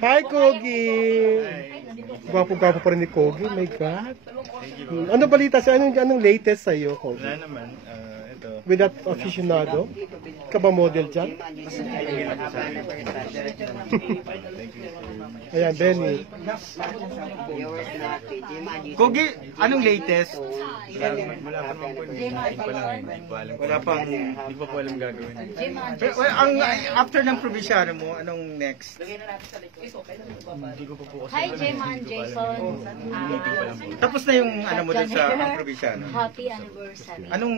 Hi, Kogi! Gwapo-gwapo pa rin ni Kogi, my God. Ano balita sa anong latest sa'yo, Kogi? Wala naman, ito. With that aficionado? Ka ba model dyan? Ayan, Benny. Kogi, anong latest? Wala pa naman po, hindi pa lang, hindi pa alam. Wala pang... Hindi pa po alam gagawin. Pero, ang after ng probinsyano mo, anong next? Hindi ko pa po kasi Hi, alam, Gemma and hindi ko pa Jason. alam. Hindi pa lang po. Tapos na yung ano mo dun sa ang probinsyano. Happy anniversary. Anong,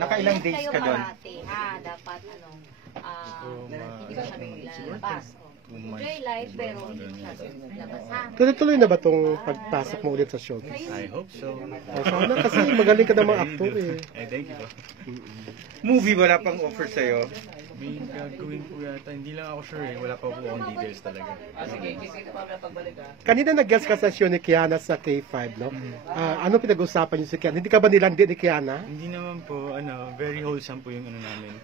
nakailang Ingat days kayo ka doon? parati, ha? Dapat, hindi ka sabi lalabas. Enjoy life, pero hindi ka lalabas, ha? Tuloy-tuloy na ba itong pagpasok mo ulit sa showbiz? I hope so. Ay, sana kasi magaling ka namang actor eh. Thank you po. Movie, wala pang offer sa'yo? May gagawin po yata. Hindi lang ako sure eh. Wala pa po akong details talaga. Kanina nag-guest ka sa show ni Kiana sa K5, no? Ano pinag-usapan niyo si Kiana? Hindi ka ba nilandi ni Kiana? Hindi naman po, very wholesome po yung namin.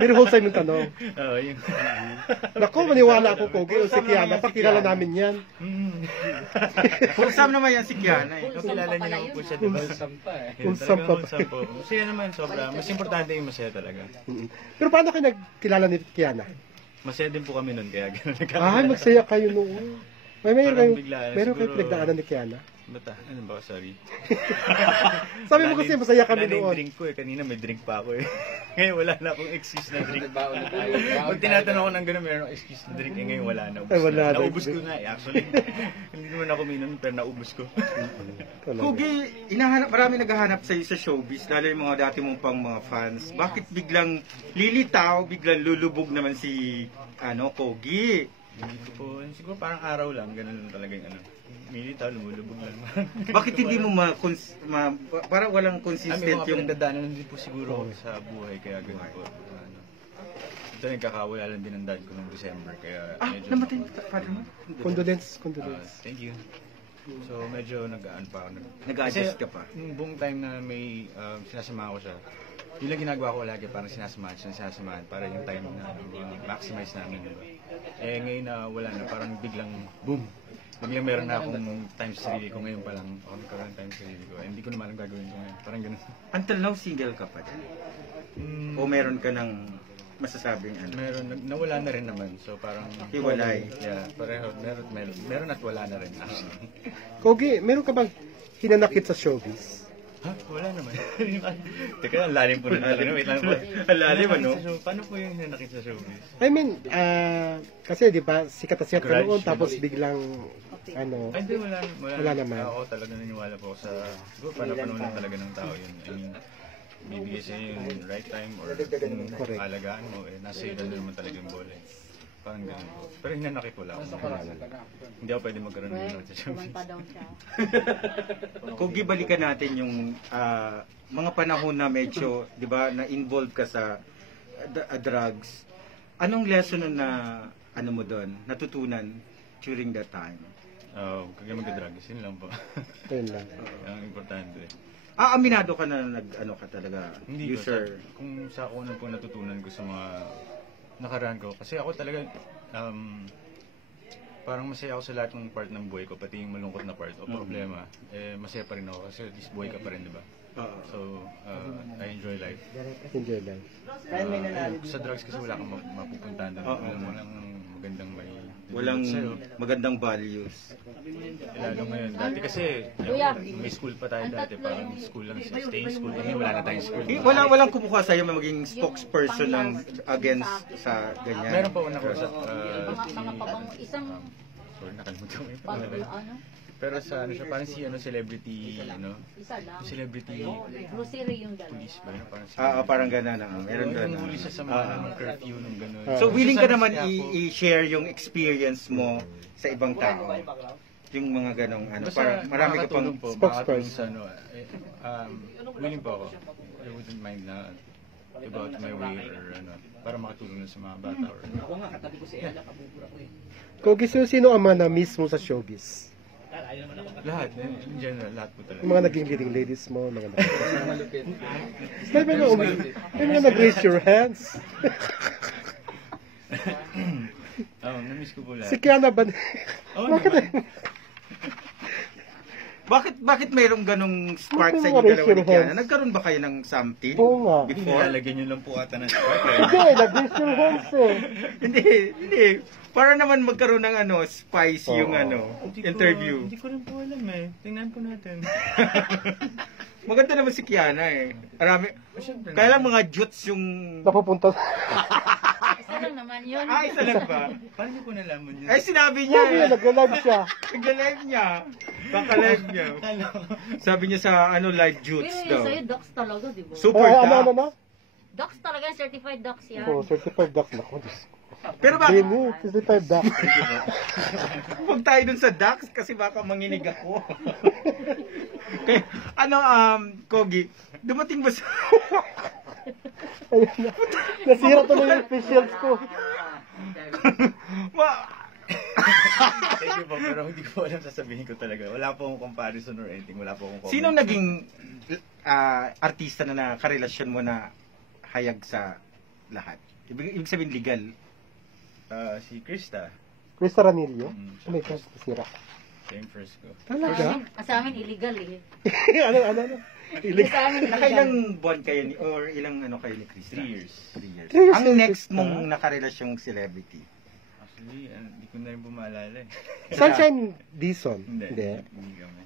Pero wholesome yung tanong. Oo, yun. Naku, maniwala ako, Kogi. O si Kiana, pakilala namin yan. Wholesome naman yan si Kiana eh. Kilala niyo naman po siya, di ba? Wholesome pa. Wholesome po. Masaya naman, sobra. Mas importante yung masaya talaga. Pero paano kayo nagkilala ni Kiana? Masaya din po kami nun, kaya gano'n. Ay, magsaya kayo noon. Meron Parang biglaan, kayo siguro- pinagdaanan ni Kiana. Bata, ano ba? Sorry. Sabi mo kasi masaya kami Wala na yung noon. drink ko eh. Kanina may drink pa ako eh. Ngayon wala na akong excuse na drink. Pag tinatanong ko ng gano'n, meron akong excuse na drink. Eh ngayon wala na. Ay, wala na. Naubos ko na eh, actually. Hindi naman ako minom, pero naubos ko. Talaga. Kogi, marami naghahanap sa'yo sa showbiz, lalo yung mga dati mong pang mga fans. Bakit biglang lilitaw, biglang lulubog naman si, Kogi? Hindi ko po, siguro parang araw lang, ganun lang talaga yung militaw, lumulubog lang. Bakit hindi mo parang walang May consistent mga yung... pinagdadaanan din po siguro sa buhay, kaya ganun po. Ito nagkakawala lang din ang dad ko noong December, kaya medyo... namatay yung father mo? Condolence. Thank you. So medyo nag-aan pa ako. Nag-adjust ka pa? Yung buong time na may sinasama ko siya, yun lang ginagawa ko lagi, parang sinasamahan para yung time na maximize namin. Diba? Eh ngayon na wala na, parang biglang boom! Biglang meron na akong time sa sarili ko ngayon pa lang. Ako nagkaroon ng time sa sarili ko. Hindi ko naman alam gagawin ko ngayon. Parang ganun. Until now, single ka pa din? O meron ka ng masasabing Meron, nawala na rin naman. So parang... Hiwalay. Yeah, pareho. Meron at wala na rin. Kogi, meron ka bang hinanakit sa showbiz? Ha? Wala naman. Teka, ang lalim po na talaga. Wait lang po. Ang lalim, ano? Paano po yung hinanakit sa showbiz? I mean, kasi di ba, sikat na sikat ka Grudge. noon, tapos biglang, Ay, hindi, Wala naman. Ako talaga naniniwala po sa... Siguro, panahon lang talaga ng tao yun. I mean, bibigay sa'yo yung right time or kung Correct. alagaan mo, nasa iyo na naman talaga yung bola. Parang ganun po. Pero hinanakit wala ako. Hindi ako pwede magkaroon ng hinanakit sa showbiz. Kumanta daw siya. Kogi, balikan natin yung mga panahon na medyo, di ba, na-involved ka sa drugs. Anong lesson na, mo doon, natutunan during that time? Huwag kaya mag-drugs, yun lang po. Ayun lang. Ang importante. Aminado ka na ka talaga, Hindi ko. user. Kung sa ako na po natutunan ko sa mga nakaraan ko. Kasi ako talaga, parang masaya ako sa lahat ng part ng buhay ko, pati yung malungkot na part o problema. Masaya pa rin ako kasi at least buhay ka pa rin, di ba? So, I enjoy life. Enjoy life. Sa drugs kasi wala kang mapupuntahan doon. Walang magandang may Walang sa'yo. magandang values. Lalo ngayon. Dati kasi, may school pa tayo dati. Parang school lang, stay in school. Ngayon wala na tayong school. Walang kumukuha sa'yo na maging spokesperson ng against sa ganyan. Meron pa ako nakausap. Mga pabango, isang Sorry, nakalimutan ko yung pag, pangalan. Pero sa siya, parang si celebrity, isa lang. celebrity Grocery yung dalawa. police ba? Parang si... Parang gano'n. Meron doon. Yung huli siya sa mga curfew nung gano'n. So, willing ka naman Sabi niya i-share yung experience mo sa ibang tao? Yung mga ganong para marami ka pang... po, spokesperson. Willing po ako. I wouldn't mind na about my way or para makatulong na sa mga bata or... Kogi, sino ang mga na-miss mo sa showbiz? Lahat, in general, lahat po talaga. Yung mga naging leading ladies mo, mga may mga nag-raise your hands. Na-miss ko po lahat. Si Kiana ba? Oo Bakit? naman. Bakit mayroong ganong spark sa inyo Bakit dalawa ni raise your Kiana? hands? Nagkaroon ba kayo ng something Oo nga. before? Nilalagyan nyo lang po ata ng spark. eh. Hindi, nag-raise your hands eh. Hindi. Para naman magkaroon ng spice yung interview. Hindi ko rin po alam eh. Tingnan po natin. Maganda naman si Kiana eh. Marami. Siyempre Kaya lang mga jutes yung... Napupunta. Isa lang naman yun. Ay, isa lang ba? Paano niyo po nalaman yun? Ay, sinabi niya Sabi eh. niya, nag-live siya. Nagla-live niya. Kaka-live niya. Sabi niya sa live jutes Pero yun daw. sa'yo, docs talaga, di ba? Super Ano? Docs talaga, certified docs yan. Oh, certified duck. Naku, Diyos ko. Pero bakit? Dini, certified duck. Huwag tayo dun sa ducks kasi baka manginig ako. Kaya, Kogi, dumating ba sa... Ayun na. Nasira to na yung officials ko. Thank you po, pero hindi ko alam sasabihin ko talaga. Wala po akong comparison or anything. Wala po akong comment. Sino naging artista na nakarelasyon mo na hayag sa lahat? Ibig sabihin legal. Si Krista. Krista Ranillo? Mm, Oh my God, nasira. Siya yung first ko. Talaga? Sa amin, illegal eh. ano? Ilig. Sa amin, illegal. Nakailang buwan kayo or ilang kayo ni Krista? 3 years. 3 years. 3 years Ang with next Krista? mong nakarelasyong celebrity? Actually, hindi ko na rin po maalala eh. Sunshine Dizon? Hindi. Hindi. Hindi kami.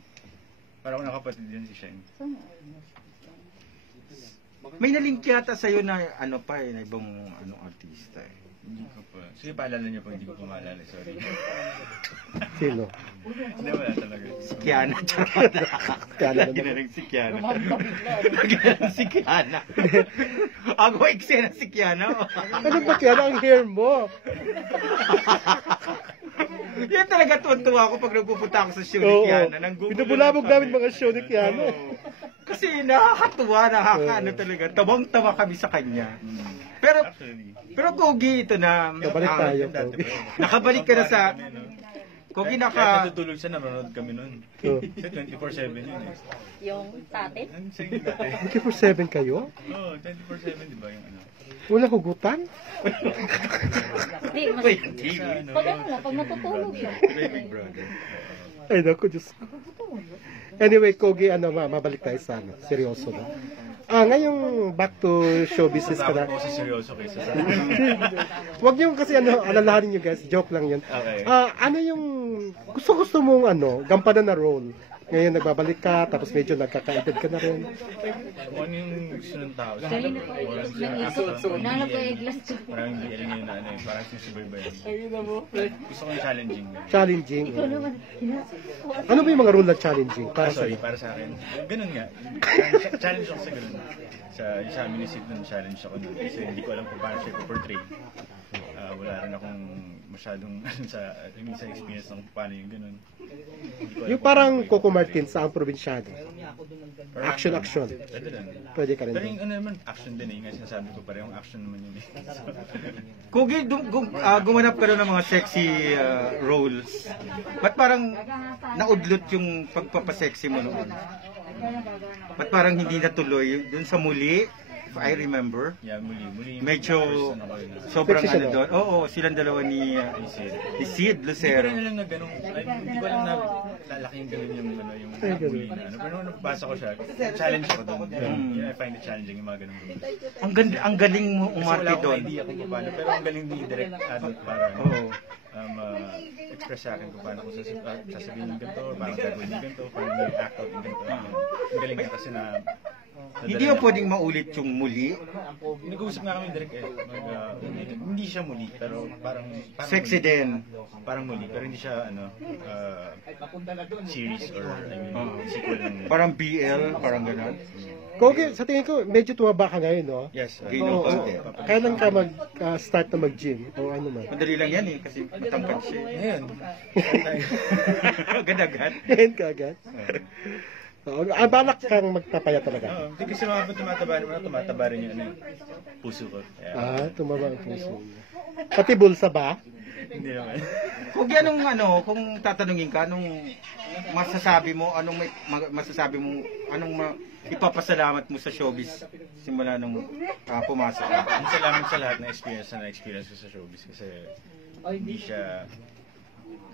Parang ako nakapatid yun si Shine. May nalink yata sa'yo na na ibang artista eh. Hindi ko pa. Sige, paalala niyo po, hindi ko po maalala. Sorry. Sino? Hindi, wala talaga. Si Kiana. Charot. Kiana Lagi naman. na lang si Kiana. Lagi na lang si Kiana. Ako eksena si Kiana. Ano ba kaya ang hair mo? Yan talaga tuwan-tuwa ako pag nagpupunta ako sa show ni Kiana. Binubulabog namin mga show ni Kiana. Kasi nakakatuwa, talaga. Tabang-tawa kami sa kanya. Pero Actually. Kogi, ito na. Nabalik tayo, Dati Kogi. pa yun. Nakabalik ka na sa... Kogi, Kahit natutulog siya, nanonood kami nun. Oh. Kasi 24/7 yun eh. Yung tate. Ang sige dati. 24/7 kayo? Oo, 24/7 di ba yung ano? Wala hugutan? Hindi, mas... Wait, Pag pag natutulog siya. Big brother. Ay, naku, Diyos ko. Anyway, Kogi, mabalik tayo sa seryoso na. Ngayong back to show business ka na. Tapos ako sa seryoso kaysa sa... Huwag niyo kasi alalahanin niyo guys, joke lang yun. Okay. Ano yung gusto mong gampanan na role? Ngayon nagbabalik ka, tapos medyo nagkaka-edad ka na rin. Kung ano yung gusto ng tao. Kanina pa yung nalagay-glass ko. Parang hindi alam yun na ano eh. Parang sinusubaybayan. Gusto ko yung challenging. Challenging. Ano ba yung mga role na challenging? Para sa Sorry, para sa akin. Ganun nga. Challenge ako sa ganun. Sa amin ni Sid nun, challenge ako nun. Kasi hindi ko alam kung paano siya i-portray. Wala rin akong masyadong sa experience ng paano yung ganun. yung parang Coco Martin sa ang probinsyano. Action. Pwede rin. Pwede ka rin. Pero yung ano naman, action din eh. Yung nga sinasabi ko, parehong action naman yun eh. Kogi, gumanap ka rin ng mga sexy roles. Ba't parang naudlot yung pagpapasexy mo noon? Ba't parang hindi natuloy? Doon sa muli, if I remember, Yeah, muli. medyo First, ano ko yun, sobrang Sexy siya, doon. Oo, silang dalawa ni Sid Hindi ko Lucero. rin alam na ganun. Hindi ko alam na lalaki yung ganun yung muli na ano. Pero nung nabasa ko siya, challenge ako doon. Yun, I find it challenging yung mga ganun. Ang galing mo Kasi umarte wala akong doon. idea kung paano. Pero ang galing ni Direct Adult para Oo. express sa akin kung paano ko sasabihin yung ganito, or paano gagawin yung ganito, paano yung act out yung ganito. Ang galing niya kasi na Hindi mo pwedeng maulit yung muli. nag-uusap nga kami direct eh. Hindi siya muli, pero parang Sexy muli. din. Parang muli, pero hindi siya series or sequel ng... Parang BL, parang gano'n. Kogi, sa tingin ko, medyo tumaba ka ngayon, no? Yes. Gino Oo, konti. Kailan ka mag-start na mag-gym? O ano man? Madali lang yan eh, kasi matangkad siya. Ngayon. Agad-agad. Ngayon ka agad? Balak kang magpapaya talaga? Oo, hindi kasi mga tumataba rin yung ano, puso ko. Kaya, Tumaba ang puso niya. Pati bulsa ba? hindi naman. Kung kung tatanungin ka, anong masasabi mo, ipapasalamat mo sa showbiz simula nung pumasok ka? Ang salamat sa lahat na experience ko sa showbiz kasi hindi siya,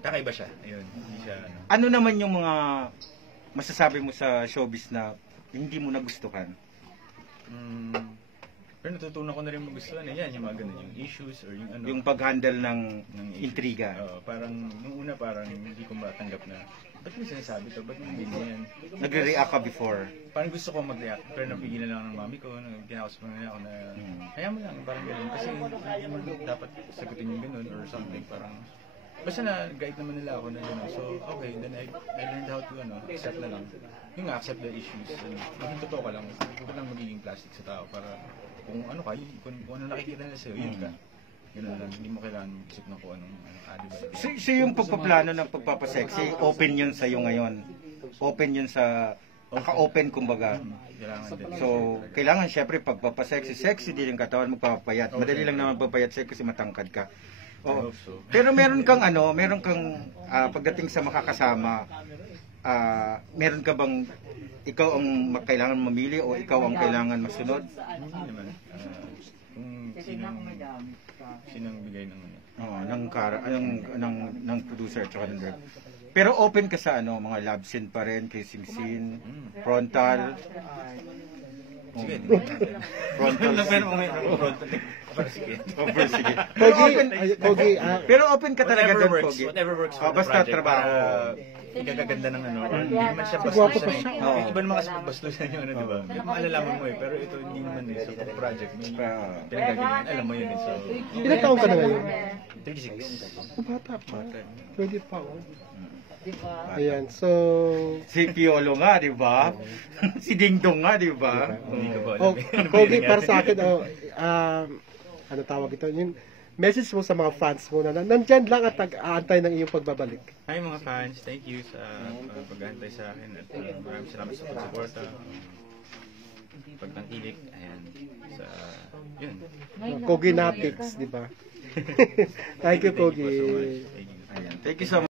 kakaiba siya. Ayun, hindi siya, Ano naman yung mga masasabi mo sa showbiz na hindi mo nagustuhan? Pero natutunan ko na rin magustuhan yan, yung mga ganun, yung issues or yung ano. Yung pag-handle ng issues. intriga. Parang, nung una parang hindi ko matanggap na, ba't mo sinasabi to? Ba't mo ganyan? Nagre-react ka before? Parang gusto ko mag-react, pero napigilan lang ng mami ko, kinakausap na ako na, kaya mo lang, parang ganun. Kasi hindi mo dapat sagutin yung ganun or something, parang, basta na guide naman nila ako na gano'n. So, okay, then I learned how to accept na lang. Yung accept the issues. Maging totoo ka lang. Huwag lang magiging plastic sa tao para kung ano ka, kung ano nakikita nila sa'yo, yun ka. Gano'n lang. Hindi mo kailangan isip na kung anong diba? So yung pagpaplano ng pagpapasexy, open yun sa'yo ngayon? Open yun sa... Naka-open kumbaga. Kailangan din. So, kailangan syempre pagpapasexy. Sexy din yung katawan, magpapayat. Madali lang naman magpapayat sa'yo kasi matangkad ka. Oo. Pero meron kang pagdating sa makakasama, meron ka bang ikaw ang kailangan mamili o ikaw ang kailangan masunod? Hindi naman. Kung sinong bigay ng ng producer at saka ng director. Pero open ka sa mga love scene pa rin, kissing scene, frontal. Sige. Frontal. Pero mo ngayon, frontal. Sige. Sige. Pogi, Pero open ka talaga Whatever doon, works. Pogi. Whatever works for the Basta project. trabaho. Ikagaganda ng hindi naman siya Gwapo bastusan pa eh. siya. Yung iba naman kasi bastusan yung diba? Yung malalaman mo eh. Pero ito hindi naman eh. So, pag project, may pinagaganyan. Alam mo yun eh. So, ilang taon ka na ngayon? 36. Bata pa. 20 pa ako. Diba? Ayan, so... Si Piolo nga, di ba? Si Dingdong nga, di ba? Hindi ko ba Oh, alam eh. Ano ba Pogi, yung para sa nangyari? akin, ano tawag ito? Yung message mo sa mga fans mo na nandyan lang at aantay ng iyong pagbabalik. Hi mga fans, thank you sa pag-aantay sa akin at maraming salamat sa pag-suporta. Pagtangkilik, ayan, sa, yun. Koginatics, di ba? Thank you, Thank you po so Kogi. much. Thank you. Ayan. Thank you so much.